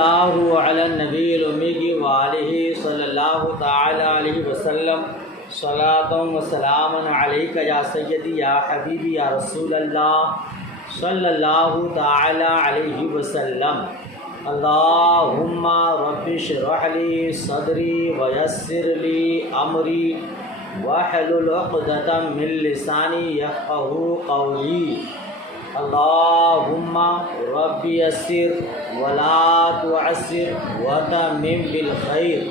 اللہ علی النبی الأمی وآلہ صلی اللہ تعالی علیہ وسلم صلاۃ و سلام علیک یا سیدی یا حبیبی یا رسول اللہ صلی اللہ تعالی علیہ وسلم۔ اللہم رب اشرح لی صدری ویسر لی امری واحلل عقدۃ من لسانی یفقہوا قولی۔ اللہم رب یسر ولا تعسر وتمم بالخیر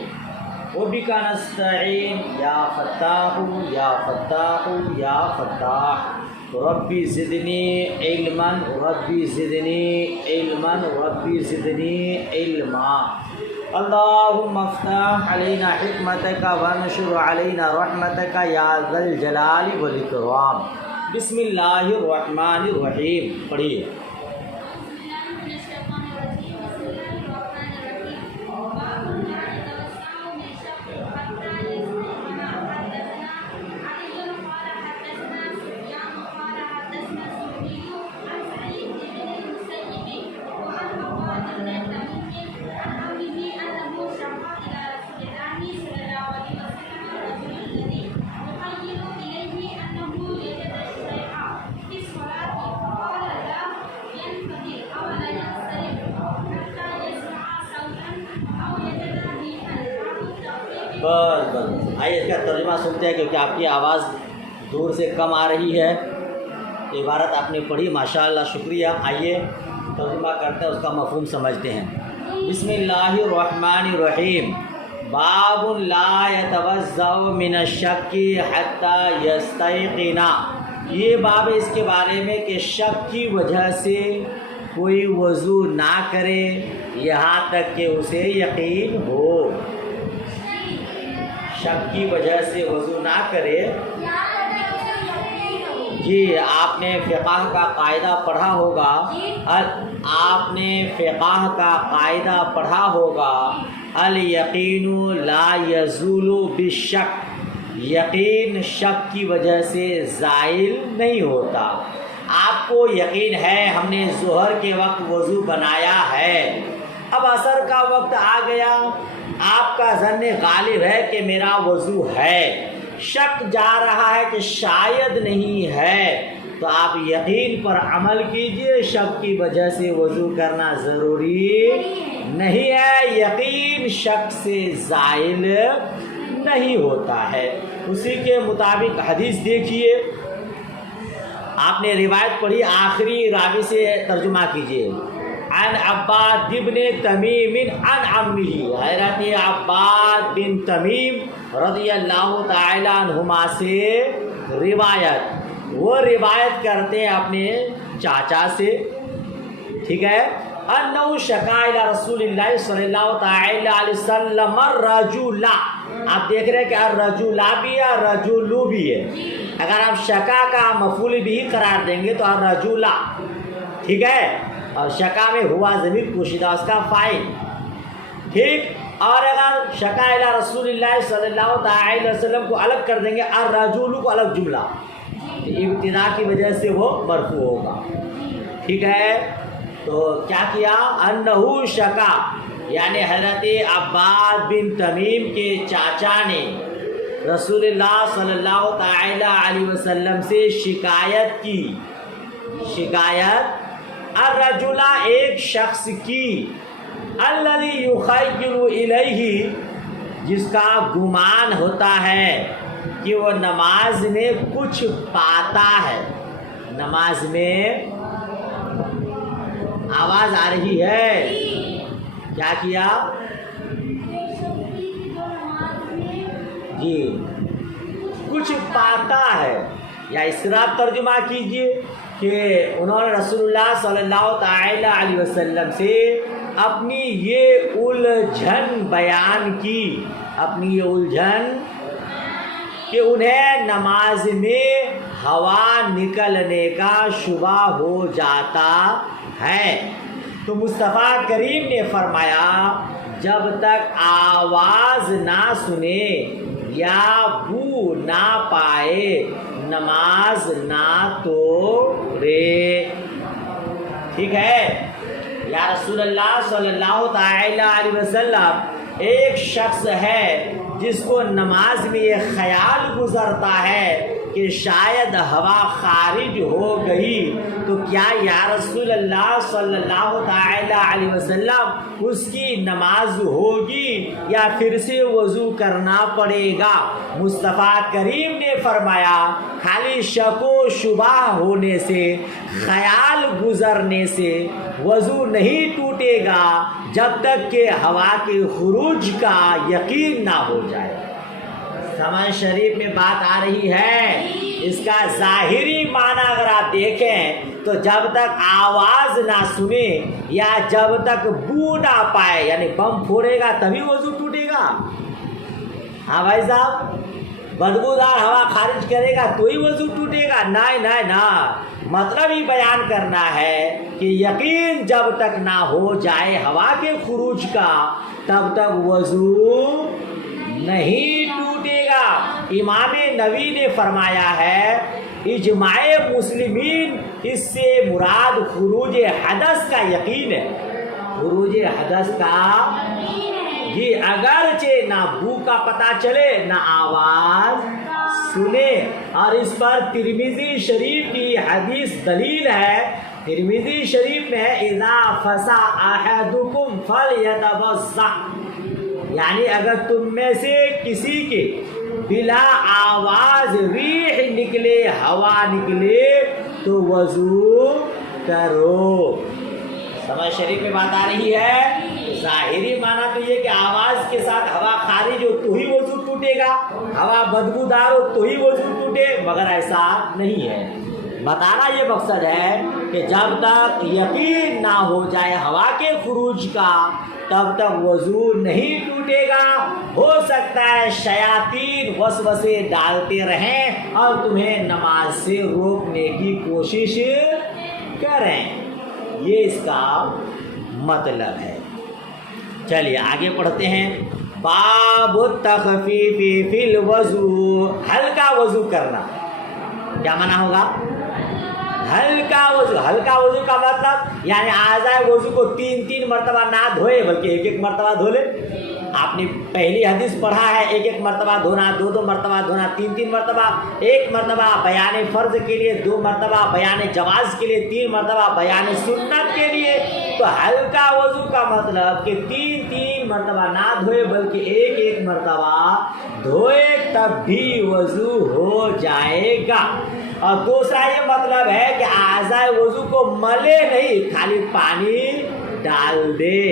وبک نستعین یا فتاح یا فتاح یا فتاح۔ ربی زدنی علما ربی زدنی علما ربی زدنی علما۔ اللہم افتح علینا حکمتک وانشر علینا رحمتک یا ذا الجلال والاکرام۔ بسم اللہ الرحمن الرحیم۔ پڑھیے۔ بس آئیے اس کا ترجمہ سنتے ہیں کیونکہ آپ کی آواز دور سے کم آ رہی ہے۔ عبارت آپ نے پڑھی ماشاءاللہ، شکریہ۔ آئیے ترجمہ کرتے ہیں، اس کا مفہوم سمجھتے ہیں۔ بسم اللہ الرحمن الرحیم۔ باب لا يتوضأ من الشک حتی یستیقن۔ یہ باب اس کے بارے میں کہ شک کی وجہ سے کوئی وضو نہ کرے یہاں تک کہ اسے یقین ہو۔ شک کی وجہ سے وضو نہ کرے۔ جی آپ نے فقہ کا قاعدہ پڑھا ہوگا، آپ نے فقہ کا قاعدہ پڑھا ہوگا، الیقین لا یزول بالشک۔ یقین شک کی وجہ سے زائل نہیں ہوتا۔ آپ کو یقین ہے ہم نے ظہر کے وقت وضو بنایا ہے، اب عصر کا وقت آ گیا، آپ کا ظن غالب ہے کہ میرا وضو ہے، شک جا رہا ہے کہ شاید نہیں ہے، تو آپ یقین پر عمل کیجئے۔ شک کی وجہ سے وضو کرنا ضروری نہیں ہے، یقین شک سے زائل نہیں ہوتا ہے۔ اسی کے مطابق حدیث دیکھیے، آپ نے روایت پڑھی، آخری راوی سے ترجمہ کیجئے۔ عن عباد بن تمیم عن عمہ، حضرت عباد بن تمیم رضی اللہ تعالی عنہما سے روایت، وہ روایت کرتے ہیں اپنے چاچا سے، ٹھیک ہے۔ انہ شکا الی رسول اللہ صلی اللہ تعالی علیہ وسلم الرجل۔ آپ دیکھ رہے ہیں کہ الرجل بھی ہے، الرجل بھی ہے۔ اگر آپ شکا کا مفعول بھی قرار دیں گے تو الرجل، ٹھیک ہے، اور شکا میں ہوا ضمیر پوشیدہ اس کا فاعل، ٹھیک۔ اور اگر شکا الی رسول اللہ صلی اللہ تعالی علیہ وسلم کو الگ کر دیں گے، الرجل کو الگ جملہ، ابتدا کی وجہ سے وہ مرفوع ہوگا، ٹھیک ہے۔ تو کیا کیا، انہ شکا، یعنی حضرت عباد بن تمیم کے چاچا نے رسول اللہ صلی اللہ تعالی علیہ وسلم سے شکایت کی، شکایت الرجل ایک شخص کی، الذی یخیل الیہ جس کا گمان ہوتا ہے کہ وہ نماز میں کچھ پاتا ہے۔ نماز میں آواز آ رہی ہے، کیا کیا جی، کچھ پاتا ہے، یا اس طرح ترجمہ کیجئے کہ انہوں نے رسول اللہ صلی اللہ تعالی علیہ وسلم سے اپنی یہ الجھن بیان کی، اپنی یہ الجھن کہ انہیں نماز میں ہوا نکلنے کا شبہ ہو جاتا ہے۔ تو مصطفیٰ کریم نے فرمایا جب تک آواز نہ سنے یا بو نہ پائے نماز نہ توڑے، ٹھیک ہے۔ یا رسول اللہ صلی اللہ تعالی علیہ وسلم ایک شخص ہے جس کو نماز میں یہ خیال گزرتا ہے کہ شاید ہوا خارج ہو گئی تو کیا یا رسول اللہ صلی اللہ تعالی علیہ وسلم اس کی نماز ہوگی یا پھر سے وضو کرنا پڑے گا؟ مصطفیٰ کریم نے فرمایا خالی شک و شبہ ہونے سے، خیال گزرنے سے وضو نہیں ٹوٹے گا جب تک کہ ہوا کے خروج کا یقین نہ ہو جائے۔ سمجھ شریف میں بات آ رہی ہے؟ اس کا ظاہری معنی اگر آپ دیکھیں تو جب تک آواز نہ سنے یا جب تک بو نہ پائے، یعنی بم پھوڑے گا تبھی وضو ٹوٹے گا۔ ہاں بھائی صاحب، بدبودار ہوا خارج کرے گا تو ہی وضو ٹوٹے گا؟ نہ، مطلب ہی بیان کرنا ہے کہ یقین جب تک نہ ہو جائے ہوا کے خروج کا تب تک وضو نہیں ٹوٹے گا۔ امام نووی نے فرمایا ہے اجماع مسلمین اس سے مراد خروج حدث کا یقین ہے۔ خروج حدث کا جی، اگرچہ نہ بو کا پتہ چلے نہ آواز سنے، اور اس پر ترمذی شریف کی حدیث دلیل ہے۔ ترمذی شریف میں اذا فسا احدکم فلیتوضأ، یعنی اگر تم میں سے کسی کے بلا آواز ریح نکلے، ہوا نکلے تو وضو کرو۔ سمجھ شریف میں بات آ رہی ہے؟ ظاہری معنی تو یہ کہ آواز کے ساتھ ہوا خارج ہو تو ہی وضو ٹوٹے گا، ہوا بدبودار ہو تو ہی وضو ٹوٹے، مگر ایسا نہیں ہے۔ بتانا یہ مقصد ہے کہ جب تک یقین نہ ہو جائے ہوا کے خروج کا تب تک وضو نہیں ٹوٹے گا۔ ہو سکتا ہے شیاطین وسوسے ڈالتے رہیں اور تمہیں نماز سے روکنے کی کوشش کریں، یہ اس کا مطلب ہے۔ چلیے آگے پڑھتے ہیں۔ باب التخفیف فی الوضو، ہلکا وضو کرنا کیا منع ہوگا؟ ہلکا وضو کا مطلب یعنی اعضائے وضو کو تین مرتبہ نہ دھوئے بلکہ ایک مرتبہ دھو لے۔ آپ نے پہلی حدیث پڑھا ہے ایک مرتبہ دھونا، دو مرتبہ دھونا، تین مرتبہ، ایک مرتبہ بیان فرض کے لیے، 2 مرتبہ بیان جواز کے لیے، 3 مرتبہ بیان سنت کے لیے۔ تو ہلکا وضو کا مطلب کہ 3 مرتبہ نہ دھوئے بلکہ ایک مرتبہ دھوئے تب بھی وضو ہو جائے گا۔ اور دوسرا یہ مطلب ہے کہ اعضائے وضو کو ملے نہیں، خالی پانی ڈال دے،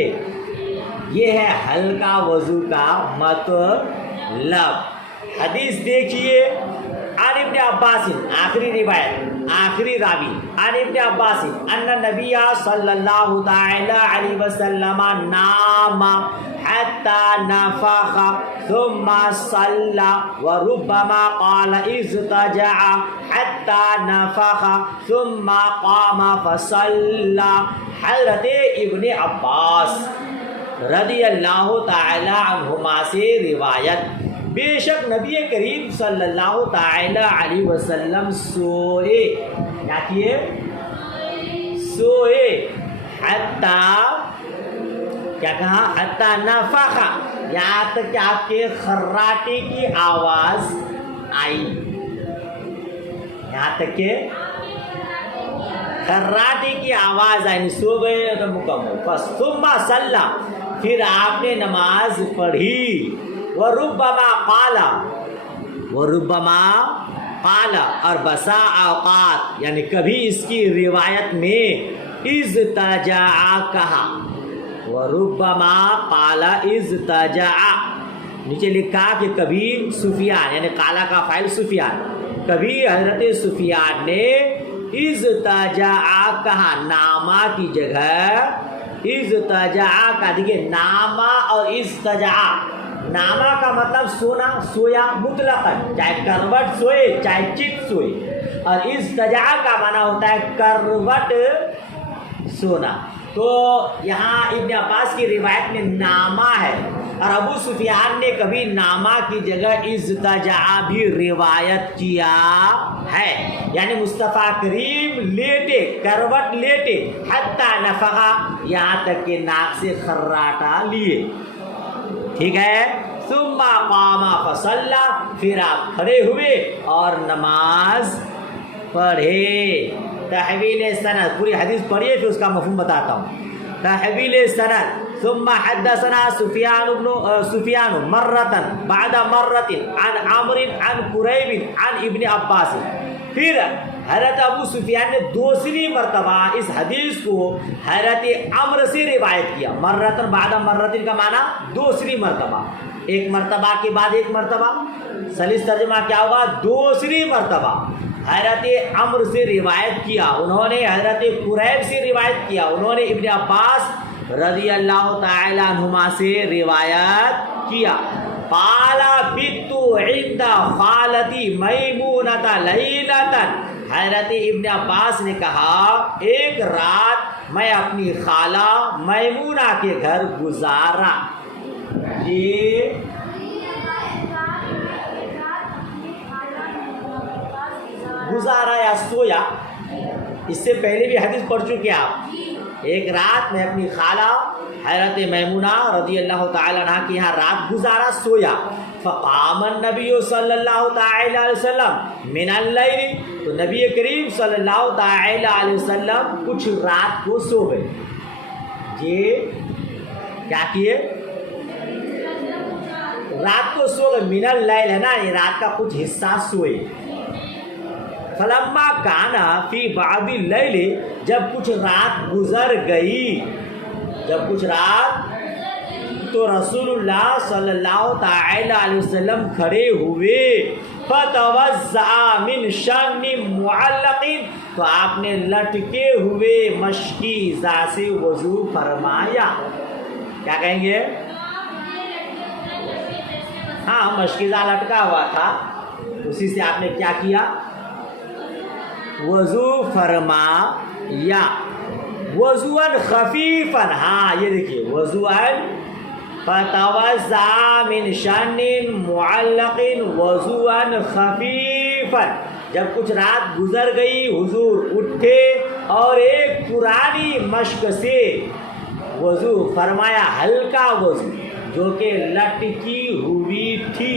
یہ ہے ہلکا وضو کا مطلب۔ حدیث دیکھیے، عن ابن عباس، آخری روایت، آخری راوی، عن ابن عباس ان نبی صلی اللہ تعالی علیہ وسلم نام حتی نفخ ثم صلی وربما قال اضطجع حتی نفخ ثم قام فصلی۔ حضرت ابن عباس رضی اللہ تعالی عنہما سے روایت، بے شک نبی کریم صلی اللہ تعالی علیہ وسلم سوئے، کیا کیے؟ سوئے، کیا کہا؟ حتی نفخ، یہاں تک کہ آپ کے خراٹے کی آواز آئی، یہاں تک کہ خراٹے کی آواز آئی، سو گئے تو مکمل۔ بس ثم صلی، پھر آپ نے نماز پڑھی۔ وربما قال، اور بسا اوقات یعنی کبھی اس کی روایت میں اضطجع کہا، وربما قال اضطجع، نیچے لکھا کہ کبھی سفیان یعنی قال کا فاعل سفیان، کبھی حضرت سفیان نے اضطجع کہا، نامہ کی جگہ اضطجع کا، دیکھیے نامہ اور اضطجع، نامہ کا مطلب سونا، سویا مطلقاً، چاہے کروٹ سوئے چاہے چت سوئے، اور اضطجع کا معنی ہوتا ہے کروٹ سونا۔ تو یہاں ابن عباس کی روایت میں نامہ ہے، اور ابو سفیان نے کبھی نامہ کی جگہ اضطجع بھی روایت کیا ہے، یعنی مصطفیٰ کریم لیٹے، کروٹ لیٹے، حتی نفخا، یہاں تک کہ ناک سے خراٹا لیے، ٹھیک ہے. ثم قام فصلی، پھر آپ کھڑے ہوئے اور نماز پڑھے. تحویل سند، پوری حدیث پڑھیے پھر اس کا مفہوم بتاتا ہوں. تحویل سند. ثم حدثنا سفیان مرة بعد مرة عن عمرو عن قریب عن ابن عباس. پھر حضرت ابو سفیان نے دوسری مرتبہ اس حدیث کو حضرت عمرو سے روایت کیا. مرتن بعد مرتن کا معنی دوسری مرتبہ، ایک مرتبہ کے بعد ایک مرتبہ. سلیس ترجمہ کیا ہوگا؟ دوسری مرتبہ حضرت عمرو سے روایت کیا، انہوں نے حضرت قریب سے روایت کیا، انہوں نے ابن عباس رضی اللہ تعالی عنہما سے روایت کیا. قال بت عند خالتی میمونۃ لیلۃ، حضرت ابن عباس نے کہا ایک رات میں اپنی خالہ میمونہ کے گھر گزارا. یہ گزارا یا سویا، اس سے پہلے بھی حدیث پڑھ چکے آپ. ایک رات میں اپنی خالہ حضرت میمونہ رضی اللہ تعالی عنہ کے یہاں رات گزارا، سویا. فقام النبی صلی اللہ تعالی علیہ وسلم من اللیل، تو نبی کریم صلی اللہ تعالی علیہ وسلم کچھ رات کو سو گئے. یہ کیا کیے؟ رات کو سو گئے. من اللیل ہے نا، یہ رات کا کچھ حصہ سوئے. فلما کانا فی بعض اللیل، جب کچھ رات گزر گئی، جب کچھ رات، تو رسول اللہ صلی اللہ تعالی علیہ وسلم کھڑے ہوئے. فتوضأ من شن معلق، تو آپ نے لٹکے ہوئے مشکیزہ سے وضو فرمایا. کیا کہیں گے؟ ہاں، مشکیزہ لٹکا ہوا تھا، اسی سے آپ نے کیا کیا؟ وضو فرمایا. وضوءً خفیفاً، ہاں یہ دیکھیے وضوءً، فتوضأ من شن معلق وضوءً خفیفاً. جب کچھ رات گزر گئی حضور اٹھے اور ایک پرانی مشک سے وضو فرمایا، ہلکا وضو جو کہ لٹکی ہوئی تھی،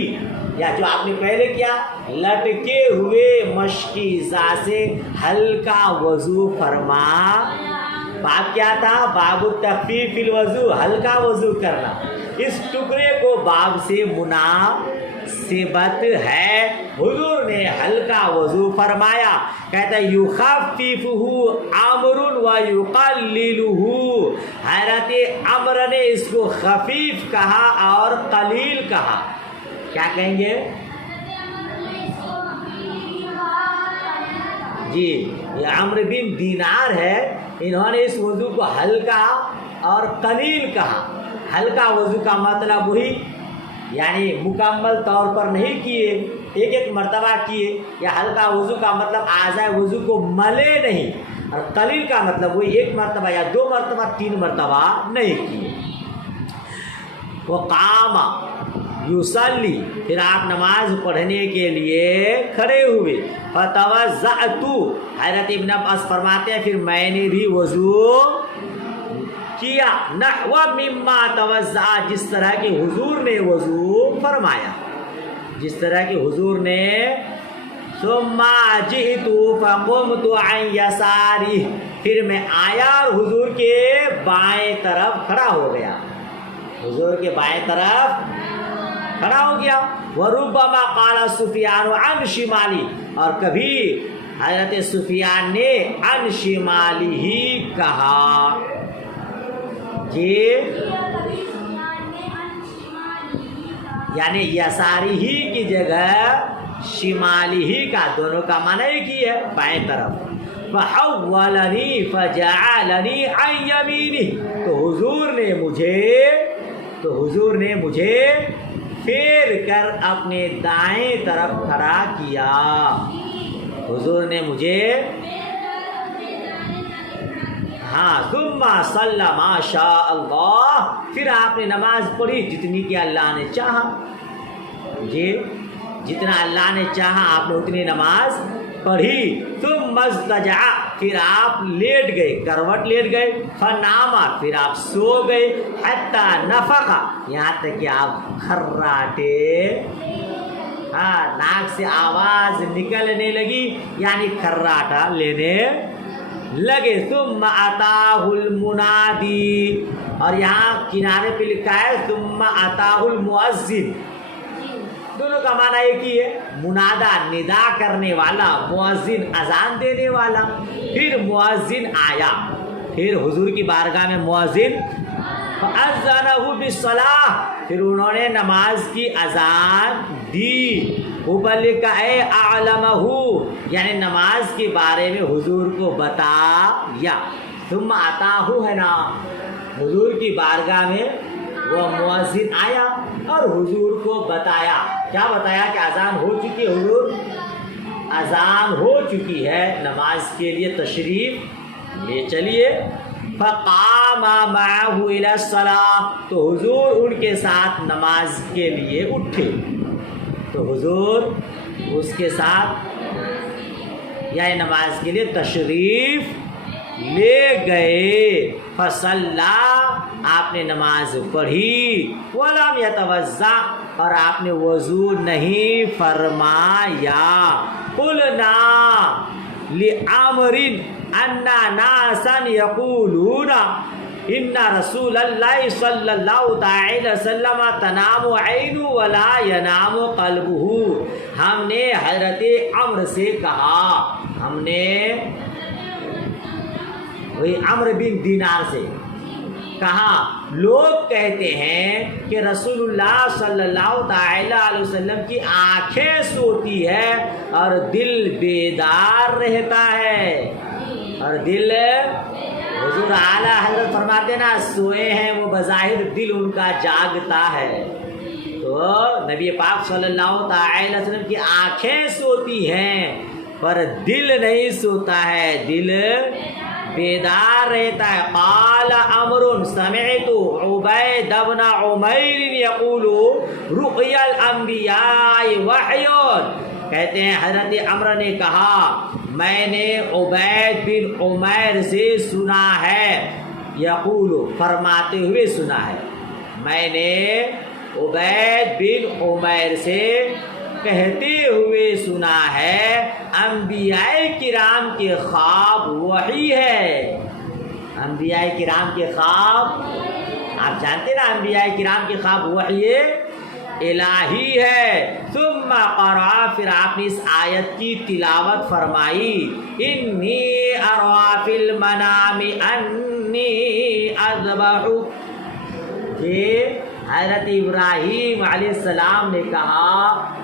یا جو آپ نے پہلے کیا لٹکے ہوئے مشکیزہ سے ہلکا وضو فرما. باب کیا تھا؟ باب التخفیف فی الوضو، ہلکا وضو کرنا. اس ٹکڑے کو باب سے مناسبت ہے. حضور نے ہلکا وضو فرمایا. کہتا ہے یخففہ عمر و یقللہ، حضرت عمر نے اس کو خفیف کہا اور قلیل کہا. کیا کہیں گے؟ جی، یہ عمرو بن دینار ہے، انہوں نے اس وضو کو ہلکا اور قلیل کہا. ہلکا وضو کا مطلب وہی، یعنی مکمل طور پر نہیں کیے، ایک ایک مرتبہ کیے. یا ہلکا وضو کا مطلب اعضاء وضو کو ملے نہیں، اور قلیل کا مطلب وہی ایک مرتبہ یا دو مرتبہ 3 مرتبہ نہیں کیے. وقام یصلی، پھر آپ نماز پڑھنے کے لیے کھڑے ہوئے. فتوضأت، حضرت ابن عباس فرماتے ہیں پھر میں نے بھی وضو کیا. نحو مما توضأ، جس طرح کے حضور نے وضو فرمایا، جس طرح کے حضور نے. ثم جئت فقمت عن یسارہ، پھر میں آیا اور حضور کے بائیں طرف کھڑا ہو گیا، حضور کے بائیں طرف کھڑا ہو گیا. وربما قال سفیان عن شمالی، اور کبھی حضرت سفیان نے عن شمالی ہی کہا. یعنی یساری ہی کی جگہ شمالی ہی کا، دونوں کا معنی ایک ہی ہے، بائیں طرف. فحولنی فجعلنی عن یمینہ، تو حضور نے مجھے پھیر کر اپنے دائیں طرف کھڑا کیا. حضور نے مجھے ہاں ثم صلی ما شاء اللہ، پھر آپ نے نماز پڑھی جتنی کہ اللہ نے چاہا، یہ جتنا اللہ نے چاہا آپ نے اتنی نماز پڑھی۔ ثم اضطجع، پھر آپ لیٹ گئے، کروٹ لیٹ گئے، فنام، پھر آپ سو گئے، حتی نفخ، یہاں تک کہ آپ کھراٹے، ناک سے آواز نکلنے لگی، یعنی کھراٹا لینے لگے۔ ثم اتاہ المنادی، اور یہاں کنارے پہ لکھا ہے ثم اتاہ المؤذن، دونوں کا معنی ایک ہی ہے، منادا ندا کرنے والا، مؤذن اذان دینے والا۔ پھر مؤذن آیا، پھر حضور کی بارگاہ میں مؤذن فأذنہ بالصلاۃ، پھر انہوں نے نماز کی اذان دی۔ اوپر لکھا ہے اعلمہ، یعنی نماز کے بارے میں حضور کو بتایا۔ ثم اتاہ ہے نا، حضور کی بارگاہ میں وہ مؤذن آیا اور حضور کو بتایا، کیا بتایا کہ اذان ہو چکی ہے، حضور اذان ہو چکی ہے، نماز کے لیے تشریف لے چلیے۔ فقام معه الى الصلاۃ، تو حضور ان کے ساتھ نماز کے لیے اٹھے، تو حضور اس کے ساتھ یعنی نماز کے لیے تشریف لے گئے۔ فصلی، آپ نے نماز پڑھی، ولم یتوضا، اور آپ نے وضو نہیں فرمایا۔ قلنا لعمر ان ناسا یقولون ان رسول اللہ صلی اللہ تعالی وسلم تنام عینہ ولا ینام قلبہ، ہم نے حضرت عمر سے کہا، ہم نے وہی عمرو بن دینار سے کہا، لوگ کہتے ہیں کہ رسول اللہ صلی اللہ تعالی علیہ وسلم کی آنکھیں سوتی ہے اور دل بیدار رہتا ہے، اور دل، حضور اعلیٰ حضرت فرماتے نا سوئے ہیں وہ بظاہر دل ان کا جاگتا ہے، تو نبی پاک صلی اللہ تعالی وسلم کی آنکھیں سوتی ہیں پر دل نہیں سوتا ہے، دل بیدار رہتا ہے۔ قال عمر سمعت عبید بن عمیر یقول رؤیا الانبیاء وحی، کہتے ہیں حضرت عمر نے کہا میں نے عبید بن عمیر سے سنا ہے، یقول فرماتے ہوئے سنا ہے، میں نے عبید بن عمیر سے کہتے ہوئے سنا ہے، انبیاء کرام کے خواب وحی ہے۔ انبیاء کرام کے خواب، آپ جانتے نا انبیاء کرام کے خواب وحی الہی ہے۔ ثم قرأ، پھر آپ نے اس آیت کی تلاوت فرمائی، انی ارى فی المنام انی اذبحک، یہ حضرت ابراہیم علیہ السلام نے کہا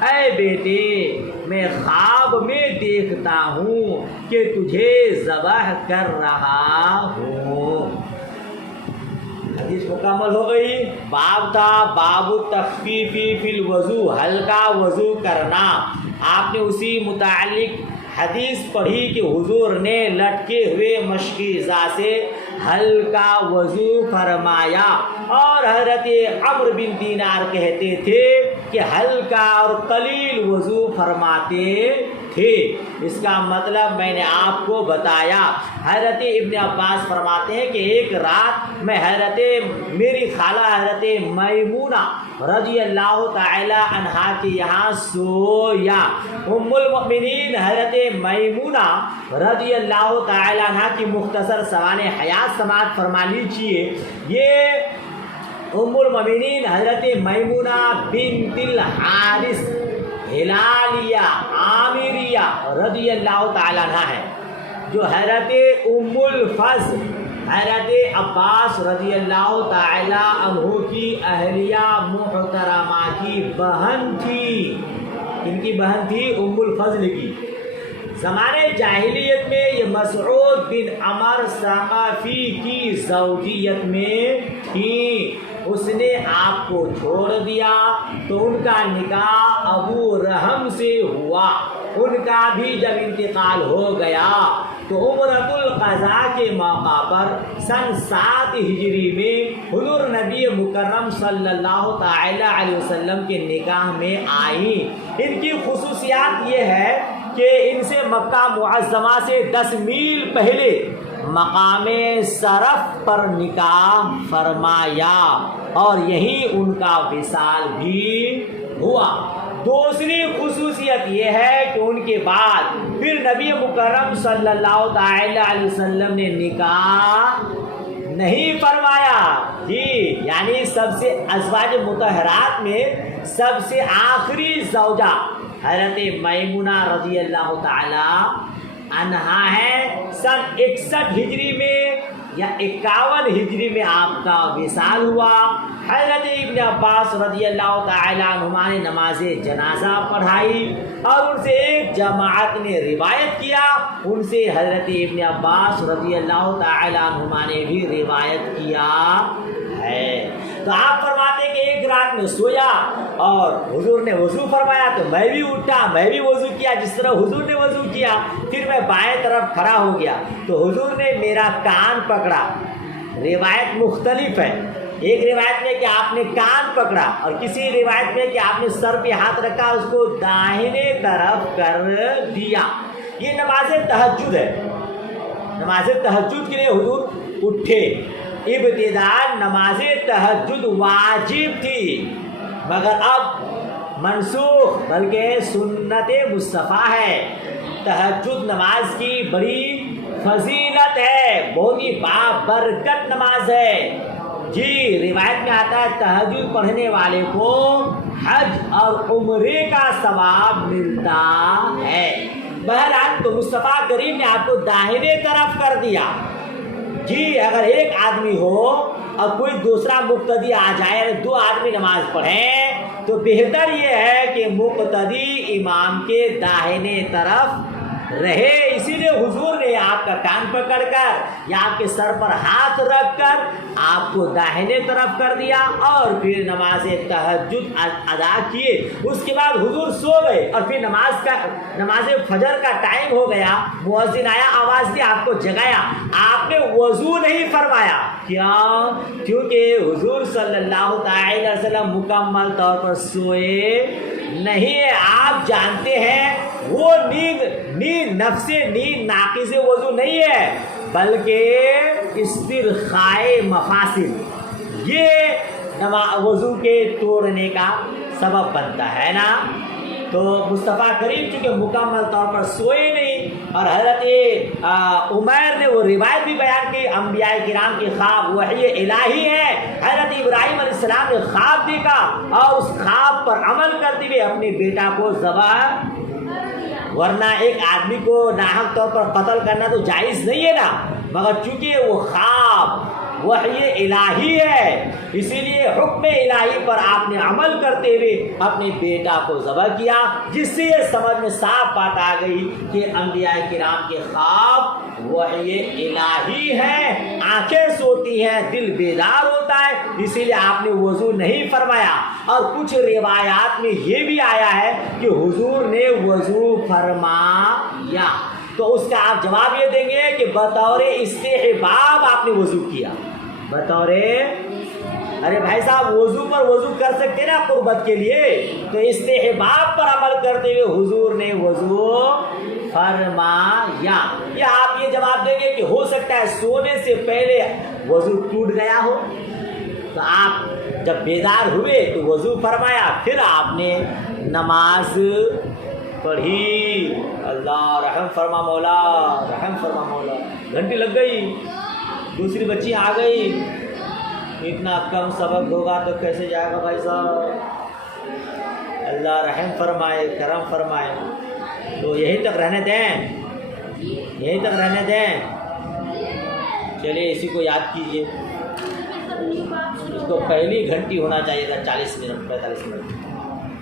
اے بیٹے میں خواب میں دیکھتا ہوں کہ تجھے ذبح کر رہا ہوں۔ حدیث مکمل ہو گئی۔ باب تھا باب التخفیف فی الوضو، ہلکا وضو کرنا۔ آپ نے اسی متعلق حدیث پڑھی کہ حضور نے لٹکے ہوئے مشکی اعضاء سے ہلکا وضو فرمایا، اور حضرت عمرو بن دینار کہتے تھے کہ ہلکا اور قلیل وضو فرماتے تھے۔ اس کا مطلب میں نے آپ کو بتایا۔ حضرت ابن عباس فرماتے ہیں کہ ایک رات میں میری خالہ حضرت میمونہ رضی اللہ تعالی عنہا کے یہاں سویا۔ ام المؤمنین حضرت میمونہ رضی اللہ تعالی عنہا کی مختصر سوانح حیات سماعت فرما لیجیے۔ یہ ام المؤمنین حضرت میمونہ بنت الحارث ہلالیہ عامریہ رضی اللہ تعالی عنہ ہے، جو حضرت ام الفضل حضرت عباس رضی اللہ تعالی عنہ کی اہلیہ محترمہ کی بہن تھی۔ ان کی بہن تھی ام الفضل کی۔ زمانے جاہلیت میں یہ مسعود بن عمر ثقفی کی زوجیت میں تھی۔ اس نے آپ کو چھوڑ دیا تو ان کا نکاح ابو رحم سے ہوا۔ ان کا بھی جب انتقال ہو گیا تو عمرۃ القضاء کے موقع پر سن 7 ہجری میں حضور نبی مکرم صلی اللہ تعالی علیہ وسلم کے نکاح میں آئیں۔ ان کی خصوصیات یہ ہے کہ ان سے مکہ معظمہ سے 10 میل پہلے مقام صرف پر نکاح فرمایا اور یہیں ان کا وصال بھی ہوا۔ دوسری خصوصیت یہ ہے کہ ان کے بعد پھر نبی مکرم صلی اللہ تعالی علیہ وسلم نے نکاح نہیں فرمایا جی، یعنی سب سے ازواج مطہرات میں سب سے آخری زوجہ حضرت میمونہ رضی اللہ تعالی عنہا ہے۔ سن 61 ہجری میں یا 51 ہجری میں آپ کا وصال ہوا۔ حضرت ابن عباس رضی اللہ تعالی عنہما نے نماز جنازہ پڑھائی اور ان سے ایک جماعت نے روایت کیا، ان سے حضرت ابن عباس رضی اللہ تعالی عنہما نے بھی روایت کیا ہے۔ تو آپ فرماتے کہ ایک رات میں سویا اور حضور نے وضو فرمایا تو میں بھی اٹھا، میں بھی وضو کیا جس طرح حضور نے وضو کیا، پھر میں بائیں طرف کھڑا ہو گیا تو حضور نے میرا کان پکڑا۔ روایت مختلف ہے، ایک روایت میں کہ آپ نے کان پکڑا اور کسی روایت میں کہ آپ نے سر پہ ہاتھ رکھا، اس کو داہنے طرف کر دیا۔ یہ نماز تہجد ہے۔ نماز تہجد کے لیے حضور اٹھے۔ ابتداء نماز تہجد واجب تھی مگر اب منسوخ بلکہ سنت مصطفیٰ ہے۔ تہجد نماز کی بڑی فضیلت ہے، بہت ہی بابرکت نماز ہے جی۔ روایت میں آتا ہے تہجد پڑھنے والے کو حج اور عمرے کا ثواب ملتا ہے۔ بہرحال تو مصطفیٰ کریم نے آپ کو داہنے طرف کر دیا جی۔ اگر ایک آدمی ہو اور کوئی دوسرا مقتدی آ جائے، 2 آدمی نماز پڑھیں تو بہتر یہ ہے کہ مقتدی امام کے داہنے طرف رہے۔ اسی لیے حضور نے آپ کا کان پکڑ کر یا آپ کے سر پر ہاتھ رکھ کر آپ کو داہنے طرف کر دیا اور پھر نماز تہجد ادا کیے۔ اس کے بعد حضور سو گئے اور پھر نماز فجر کا ٹائم ہو گیا، مؤذن آیا، آواز دی، آپ کو جگایا، آپ نے وضو نہیں فرمایا۔ کیا؟ کیونکہ حضور صلی اللہ تعالی علیہ وسلم مکمل طور پر سوئے نہیں ہے۔ آپ جانتے ہیں وہ نیند نفس نیند ناقض وضو نہیں ہے بلکہ استرخائے مفاصل، یہ وضو کے توڑنے کا سبب بنتا ہے نا۔ تو مصطفیٰ کریم چونکہ مکمل طور پر سوئے نہیں اور حضرت عمیر نے وہ روایت بھی بیان کی، انبیاء کرام کے خواب وحی الہی ہے۔ حضرت ابراہیم علیہ السلام نے خواب دیکھا اور اس خواب پر عمل کرتے ہوئے اپنے بیٹا کو ذبح، ورنہ ایک آدمی کو ناحق طور پر قتل کرنا تو جائز نہیں ہے نا، مگر چونکہ وہ خواب وحی الہی ہے اسی لیے حکم الہی پر آپ نے عمل کرتے ہوئے اپنے بیٹا کو ذبح کیا، جس سے یہ سمجھ میں صاف بات آ گئی کہ انبیاء کرام کے خواب وحی الہی ہے۔ آنکھیں سوتی ہیں، دل بیدار ہوتا ہے، اسی لیے آپ نے وضو نہیں فرمایا۔ اور کچھ روایات میں یہ بھی آیا ہے کہ حضور نے وضو فرمایا، تو اس کا آپ جواب یہ دیں گے کہ بطور استحباب آپ نے وضو کیا، بطور ارے بھائی صاحب وضو پر وضو کر سکتے نا قربت کے لیے، تو استحباب پر عمل کرتے ہوئے حضور نے وضو فرمایا۔ یا آپ یہ جواب دیں گے کہ ہو سکتا ہے سونے سے پہلے وضو ٹوٹ گیا ہو، تو آپ جب بیدار ہوئے تو وضو فرمایا، پھر آپ نے نماز پڑھی۔ اللہ رحم فرما مولا، رحم فرما مولا۔ گھنٹی لگ گئی، دوسری بچی آ گئی، اتنا کم سبق ہوگا تو کیسے جائے گا بھائی صاحب؟ اللہ رحم فرمائے، کرم فرمائے۔ تو یہیں تک رہنے دیں، یہیں تک رہنے دیں۔ چلیے اسی کو یاد کیجئے، اس کو پہلی گھنٹی ہونا چاہیے تھا 40 منٹ 45 منٹ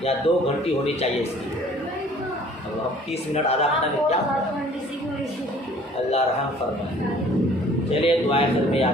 یا 2 گھنٹی ہونی چاہیے اس کی، اب 30 منٹ آدھا گھنٹہ میں کیا؟ اللہ رحم فرمائے۔ چلیے دعائیں خیر میں یاد